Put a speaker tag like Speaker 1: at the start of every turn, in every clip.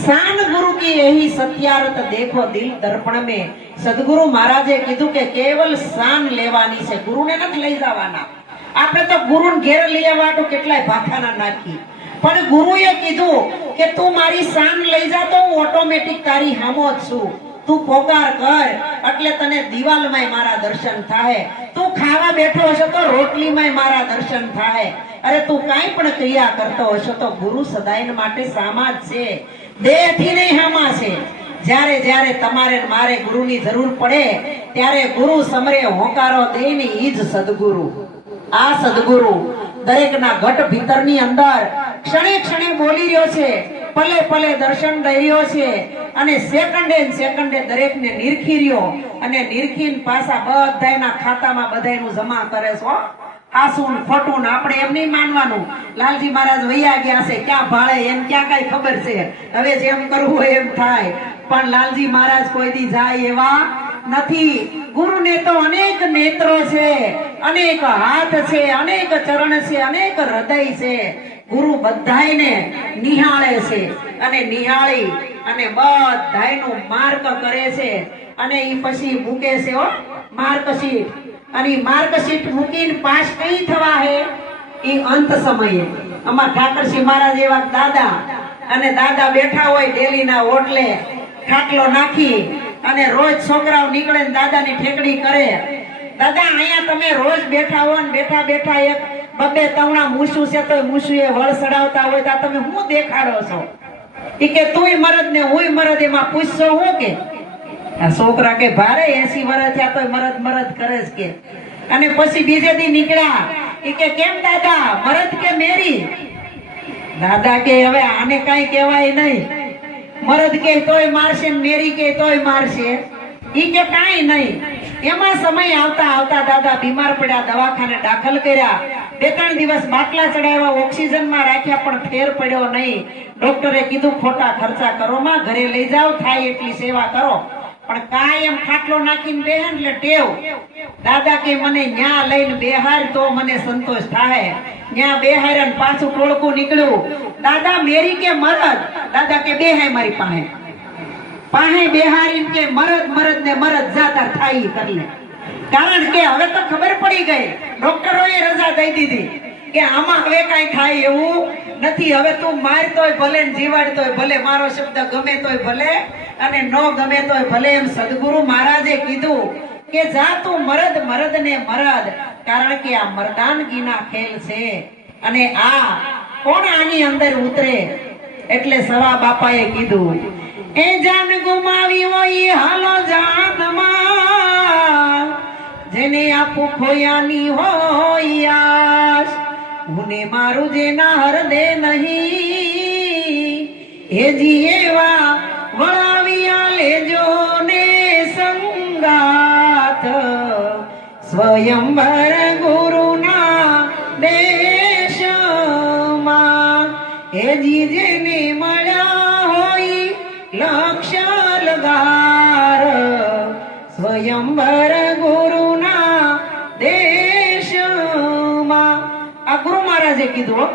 Speaker 1: શાન ગુરુ की यही सत्यारत देखो दिल दर्पण में સદગુરુ મહારાજે કીધું કે કેવલ શાન લેવાની છે ગુરુને નથી લઈ જવાના આપણે તો ગુરુને ઘેર લઈ આવવા તો કેટલાય ભાખાના નાખી પણ ગુરુએ કીધું કે તું મારી શાન લઈ જા તો હું ઓટોમેટિક તારી હામો જ છું તું પોકાર કર એટલે તને દિવાલમાંય મારા દર્શન થાય તું ખાવા બેઠો હશે તો રોટલીમાંય મારા દર્શન થાય અરે તું કાંઈ પણ ક્રિયા કરતો હશો તો ગુરુ સદાય માટે સામા જ છે દેહથી નહીં હામા છે જ્યારે જ્યારે તમારે મારે ગુરુની જરૂર પડે, ત્યારે ગુરુ સમરે હોકારો દઈને ઈ જ સદગુરુ. આ સદગુરુ દરેકના ઘટ ભીતરની અંદર ક્ષણે ક્ષણે બોલી રહ્યો છે. પલે પલે દર્શન દર્યો છે. અને સેકન્ડે સેકન્ડે દરેકને નિરખી રહ્યો. અને નિરખીને પાછા બધાયના ખાતામાં બધાયનું જમા કરે છો. આસુન ખોટું આપણે એમ નહીં માનવાનું. લાલજી મહારાજ વૈયા ગયા છે, ક્યાં ભાળે એમ ક્યાં કઈ ખબર છે? હવે જેમ કરવું હોય એમ થાય. પણ લાલજી મહારાજ કોઈ દી જાય એવા નથી. ગુરુને તો અનેક નેત્રો છે, અનેક હાથ છે, અનેક ચરણ છે, અનેક હૃદય છે. ગુરુ બધાયને નિહાળે છે. અને નિહાળી અને બધાયનું માર્ક કરે છે. અને એ પછી મૂકે છે ઓ માર્કશીટ અને માર્કશીટ મૂકીને પાસ કઈ થવા હે? એ અંત સમયે. અમાર ઠાકરસિંહ મહારાજ એવા દાદા અને દાદા બેઠા હોય ડેલીના ઓટલે ખાટલો નાખી અને રોજ છોકરાઓ નીકળે દાદાની ઠેકડી કરે. દાદા, અહીંયા તમે રોજ બેઠા હો ને બેઠા બેઠા એક બબે તવણા મૂસું છે તો મૂસુએ વળ સડાવતા હોય તો તમે શું દેખાડો છો? ઈ કે તુંય મરદ ને હુંય મરદ, એમાં પૂછશો હું કે? છોકરા કે ભારે એસી વર્ષ થયા તોય મરદ મરદ કરે કે? અને પછી બીજે દી નીકળ્યા. ઈ કે કેમ દાદા, મરદ કે મેરી? દાદા કે હવે આને કાંઈ કહેવાય નહીં. મરદ કે તોય મારશે મેરી કે તોય મારશે. ઈ કે કાંઈ નહીં. એમાં સમય આવતા આવતા દાદા બીમાર પડ્યા, દવાખાને દાખલ કર્યા. બે ત્રણ દિવસ માટલા ચડાવ્યા ઓક્સિજનમાં રાખ્યા, પણ ફેર પડ્યો નહીં. ડોક્ટરે કીધું, ખોટા ખર્ચા કરો માં, ઘરે લઈ જાઓ, થાય એટલી સેવા કરો. પણ કાયમ ખાટલો નાખીને બેહે એટલે ટેવ. દાદા કે મને ન્યા લઈને બેહાર તો મને સંતોષ થાય ન્યા બેહાર પાછું ટોળકું નીકળ્યું. દાદા, મેરી કે મરદ દાદા કે બેહાય મારી પાસે. પાસે બેહારી કે મરદ મરદ ને મરદ જાતા થાય ઈ કારણ કે હવે તો ખબર પડી ગઈ, ડોક્ટરોએ રજા દઈ દીધી કે આમાં હવે કાંઈ થાય એવું નથી. હવે તું મારતોય ભલે જીવાડતોય ભલે, મારો શબ્દ ગમે તોય ભલે અને ન ગમે તોય ભલે. એમ સદગુરુ મહારાજે કીધું કે જા તું મરદ મરદ ને મરદ, કારણ કે આ મરદાનગીના ખેલ છે અને આ કોણ આની અંદર ઉતરે? એટલે સવા બાપાએ કીધું એ જાન ગુમાવી હોય હાલો જાનમાં. જેને આપું ખોયાની હોય, આશ. હુને મારું જેના હરદે નહીં. એ જીએવા વળાવ્યા લેજો ને સંગાથ. સ્વયંવર ગુરુના દેશમાં, એ જી જેને મળ્યા લક્ષલગાર સ્વયંવર ગુરુના દેશમાં આ ગુરુ મહારાજે કીધું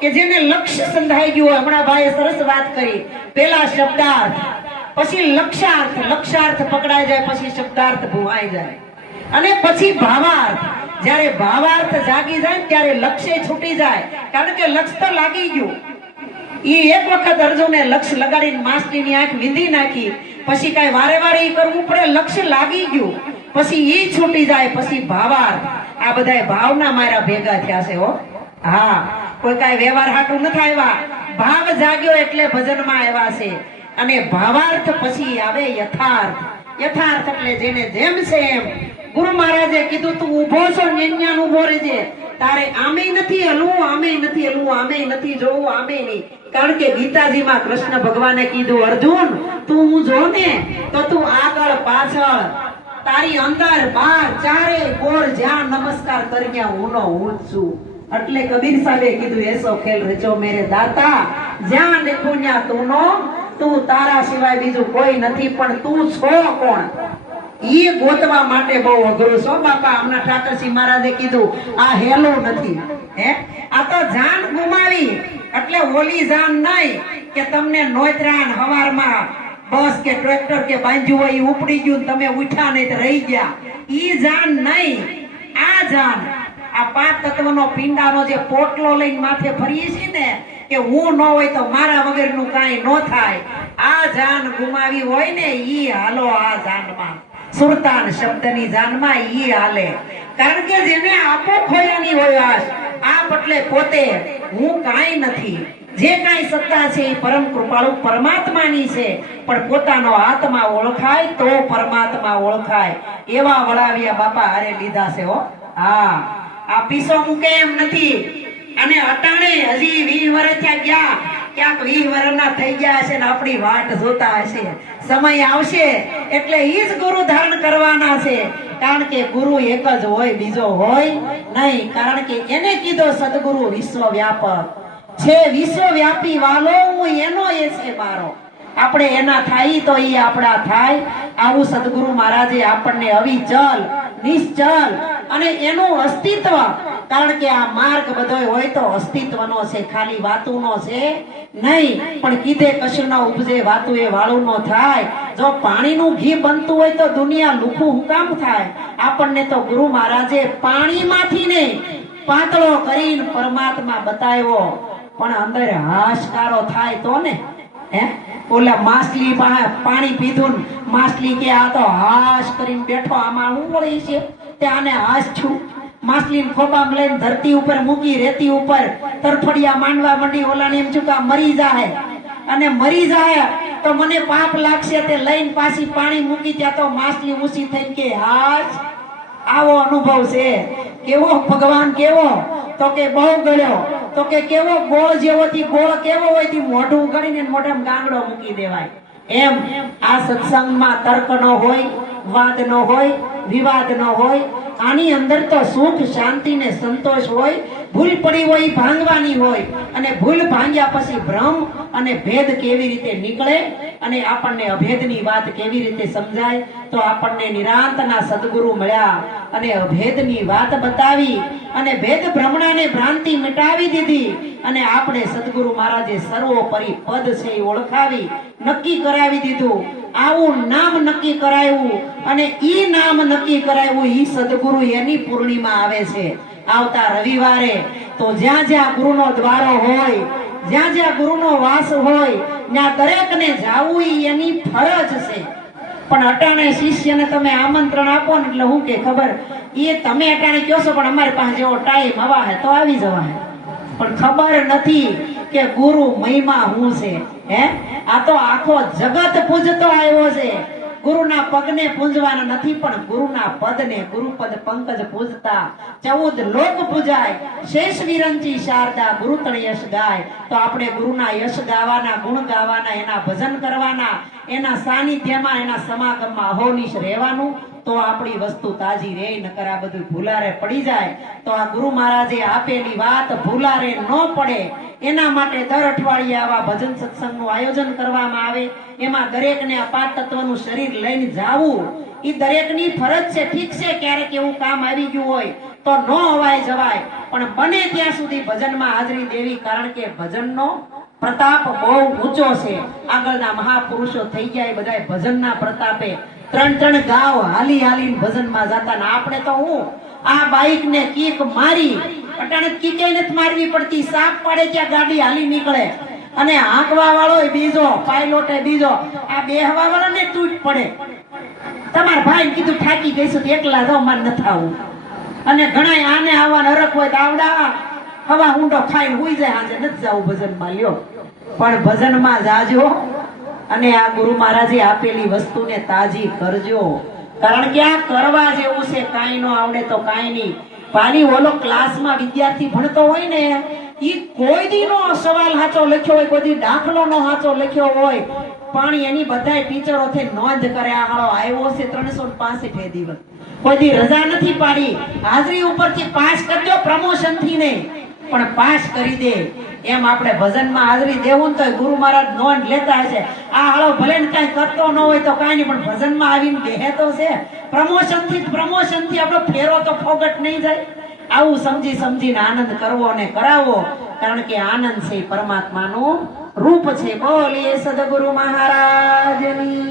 Speaker 1: કે જેને લક્ષ્ય સંધાઈ ગયું હમણાં ભાઈએ સરસ વાત કરી. પેલા શબ્દાર્થ, પછી લક્ષાર્થ લક્ષાર્થ પકડાઈ જાય, પછી શબ્દાર્થ ભૂવાઈ જાય. અને પછી ભાવાર્થ, જ્યારે ભાવાર્થ જાગી જાય ત્યારે લક્ષ્ય છૂટી જાય. કારણ કે લક્ષ તો લાગી ગયું. ઈ એક વખત અર્જુને લક્ષ લગાડીને માસ્ટરની આંખ વીંધી નાખી. પછી કાંઈ વારે વારે ઈ કરવું પડે લક્ષ્ય લાગી ગયું. પછી ઈ છૂટી જાય, પછી ભાવાર્થ આ બધાય ભાવના મારા ભેગા થયા છે, હો. હા, કોઈ કાંઈ વ્યવહાર હાટું નથી આવ્યા. ભાવ જાગ્યો એટલે ભજનમાં આવ્યા છે. અને ભાવાર્થ પછી આવે યથાર્થ. યથાર્થ એટલે જેને જેમ છે એમ. ગુરુ મહારાજે કીધું, તું ઊભો છો ન્યાન ઊભો રહેજે. તારે આમે નથી હલવું આમે નથી હલવું આમે નથી જોવું આમે નહીં. કારણ કે ગીતાજીમાં કૃષ્ણ ભગવાને કીધું, અર્જુન, તું હું જો ને તો તું આગળ પાછળ. તારી અંદર બહાર ચારે ગોળ જ્યાં નમસ્કાર કર્યા હું નો હું છું. એટલે કબીર સાહેબે કીધું, એસો ખેલ રચો મેરે દાતા. જ્યાં દેખું ત્યાં તું નો, તું તારા સિવાય બીજું કોઈ નથી, પણ તું છો કોણ? ઈ ગોતવા માટે બહુ અઘરું છો. બાપા, હમણાં ઠાકરસિંહ મહારાજે કીધું, આ હેલું નથી. હે? આ તો જાન ગુમાવી, એટલે ઓલી જાન નહીં કે તમને નોતરાન હવારમાં બસ કે ટ્રેક્ટર કે બાંધ્યું હોય ઉપડી ગયું તમે ઉઠ્યા નહીં રહી ગયા. ઈ જાન નહીં, આ જાન. આ પાંચ તત્વનો પિંડાનો જે પોટલો લઈને માથે ફરીએ છીએ ને, કે હું ન હોય તો મારા વગરનું કાંઈ ન થાય. આ જાન ગુમાવી હોય ને, ઈ હાલો આ જાનમાં. સુરતાન શબ્દની જાનમાં ઈ હાલે. કારણ કે જેને આપો ખોયાની હોય આશ આપ એટલે પોતે, હું કાંઈ નથી. જે કાંઈ સત્તા છે એ પરમ કૃપાળુ પરમાત્માની છે. પણ પોતાનો આત્મા ઓળખાય તો પરમાત્મા ઓળખાય. એવા વળાવ્યા બાપા હારે લીધા છે હો. હા. આ પીસો મૂકે એમ નથી. અને અટાણે હજી વીસ વર્ષ ગયા. ક્યાંક વર્ષના થઈ ગયા હશે ને આપણી વાટ જોતા હશે. સમય આવશે એટલે ઈ જ ગુરુ ધારણ કરવાના છે. કારણ કે ગુરુ એક જ હોય, બીજો હોય નહીં. કારણ કે એને કીધો સદગુરુ વિશ્વ વ્યાપક છે વિશ્વવ્યાપી વાલો, હું એનો એ છે મારો. આપણે એના થાય તો એ આપણા થાય. આવું સદગુરુ મહારાજે આપણને અવિચલ, નિશ્ચલ અને એનું અસ્તિત્વ કારણ કે આ માર્ગ બધો હોય તો અસ્તિત્વનો છે, ખાલી વાતુનો છે નહીં. પણ કીધે કશું ઉપજે, વાતું એ વાળું નો થાય. જો પાણીનું ઘી બનતું હોય તો દુનિયા લુખું હુકામ થાય. આપણને તો ગુરુ મહારાજે પાણીમાંથી ને પાતળો કરીને પરમાત્મા બતાવ્યો. પણ અંદર હાશકારો થાય તો ને. હે? ઓલા માછલી પાણી પીધું માછલી કે આ તો હાશ કરીને બેઠો, આમાં હું વળી છે? ત્યાં આને હાશ છું. માછલી ખોબામાં લઈને ધરતી ઉપર મૂકી રેતી ઉપર તરફડિયા માંડવા માંડી ઓલાને એમ છું કે મરી જાય અને મરી જાય તો મને પાપ લાગશે તે લઈને પાછી પાણી મૂકી ત્યાં તો માછલી ઊંચી થઈને કે હાશ આવો અનુભવ છે. કેવો ભગવાન કેવો? તો કે બહુ ગળ્યો. તો કે કેવો ગોળ જેવો થી ગોળ કેવો હોયથી મોઢું ઉગાડીને મોઢામાં ગાંગડો મૂકી દેવાય. એમ આ સત્સંગમાં તર્ક નો હોય, વાદ નો હોય, વિવાદ નો હોય આની અંદર તો સુખ, શાંતિ ને સંતોષ હોય, ભૂલ પડી હોય ભાંગવાની હોય. અને ભૂલ ભાંગ્યા પછી ભ્રમ અને ભેદ કેવી રીતે નીકળે અને આપણને અભેદની વાત કેવી રીતે સમજાય? તો આપણને નિરાંતના સદગુરુ મળ્યા અને અભેદની વાત બતાવી અને ભેદ ભ્રમણાને ભ્રાંતિ મિટાવી દીધી અને આપણે સદગુરુ મહારાજે સર્વોપરી પદ છે એ ઓળખાવી, નક્કી કરાવી દીધું. આવું નામ નક્કી કરાયું અને ઈ નામ નક્કી કરાયું ઈ સદગુરુ એની પૂર્ણિમા આવે છે. આવતા રવિવારે તો જ્યાં જ્યાં ગુરુનો દ્વારો હોય, જ્યાં જ્યાં ગુરુનો વાસ હોય, ત્યાં દરેકને જાવું એની ફરજ છે. પણ અટાણે શિષ્યને તમે આમંત્રણ આપો ને એટલે હું કે ખબર એ તમે અટાણે કહો છો, પણ અમારી પાસે જેવો ટાઈમ હવા હે તો આવી જવા હે પણ ખબર નથી કે ગુરુ મહિમા હું છે. આ તો આખો જગત પૂજતો આવ્યો છે. ગુરુના પગને પૂજવાના નથી, પણ ગુરુના પદને ગુરુપદ પંકજ પૂજતા. ચૌદ લોક પૂજાય. શેષ વિરંચી શારદા ગુરુ તણ યશ ગાય. તો આપણે ગુરુના યશ ગાવાના, ગુણ ગાવાના, એના ભજન કરવાના, એના સાનિધ્યમાં, એના સમાગમમાં અહોનિશ રહેવાનું. તો આપણી વસ્તુ તાજી રે નકર આ બધું ભૂલારે પડી જાય. તો આ ગુરુ મહારાજે આપેલી વાત ભૂલારે ન પડે. એના માટે દર અઠવાડિયે આવા ભજન સત્સંગનું આયોજન કરવામાં આવે. એમાં દરેકને આ તત્વનું શરીર લઈને જાવું. એ દરેકની ફરજ છે, ઠીક છે, ક્યારેક એવું કામ આવી ગયું હોય તો ન અવાય જવાય. પણ બને ત્યાં સુધી ભજનમાં હાજરી દેવી કારણ કે ભજનનો પ્રતાપ બહુ ઊંચો છે. આગળના મહાપુરુષો થઈ ગયા એ બધા ભજનના પ્રતાપે ત્રણ ત્રણ ગાવ હાલી હાલી ભજનમાં જતા ને આપણે તો હું આ બાઈક ને કીક મારી, અટાણે કીકે નથી મારવી પડતી, સાપ પડે ત્યાં ગાડી હાલી નીકળે. અને હાંકવા વાળો બીજો પાયલોટ બીજો, આ બેહવા વાળો ને તૂટ પડે. તમારા ભાઈ કીધું થાકી ગઈશું તો એકલા જાઓ માર નથી આવું અને ઘણા આને આવા નરક હોય દાવડા હવા ઊંડો ખાઈને હુઈ જાય આજે નથી જવું ભજનમાં, લ્યો. પણ ભજનમાં જાજો. અને આ ગુરુ મહારાજે આપેલી વસ્તુને તાજી કરજો. કારણ કે આ કરવા જેવું છે, કાંઈ નો આવડે તો કાંઈ નહીં. પાણી ઓલો ક્લાસમાં વિદ્યાર્થી ભણતો હોય ને એ કોઈ દી નો સવાલ સાચો લખ્યો હોય, કોઈ દી દાખલો નો સાચો લખ્યો હોય, પણ એની બધાય ટીચરો થી નોંધ કરે, આ હાળો આવ્યો છે ત્રણસો પાસઠ દિવસ. કોઈ દી રજા નથી પાડી, હાજરી ઉપરથી પાસ કરજો પ્રમોશનથી નહીં પણ પાસ કરી દે. એમ આપણે ભજનમાં હાજરી દેવું તો ગુરુ મહારાજ નોંધ લેતા હશે. આ હાળો ભલે ને કાંઈ કરતો ન હોય તો કાંઈ નહીં, પણ ભજનમાં આવીને બેહેતો છે. પ્રમોશનથી પ્રમોશનથી આપણો ફેરો તો ફોગટ નહીં જાય. આવું સમજી સમજીને આનંદ કરવો અને કરાવો. કારણ કે આનંદ છે પરમાત્માનું રૂપ છે. બોલીએ સદગુરુ મહારાજની